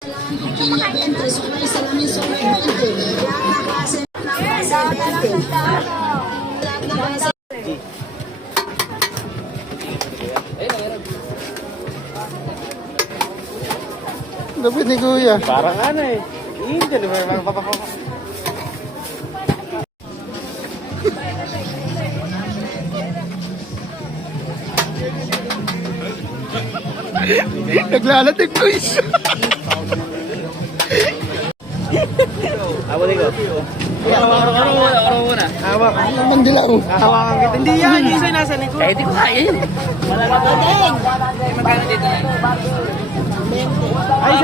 Pipinya 20, sukay sa lamin sukay 20. Lahat na klase ng klase 20. Lahat na klase. Lapit ni Kuya. Parang ano eh. Hindi, parang papapapa. Naglalatig ko isa. Ako din ko. Araw muna. Hawak. Naman dilaw. Hawakan kita. Hindi yan. Isa nasa likod. Eh, di ko kaya yun. Magkano dito? Ay,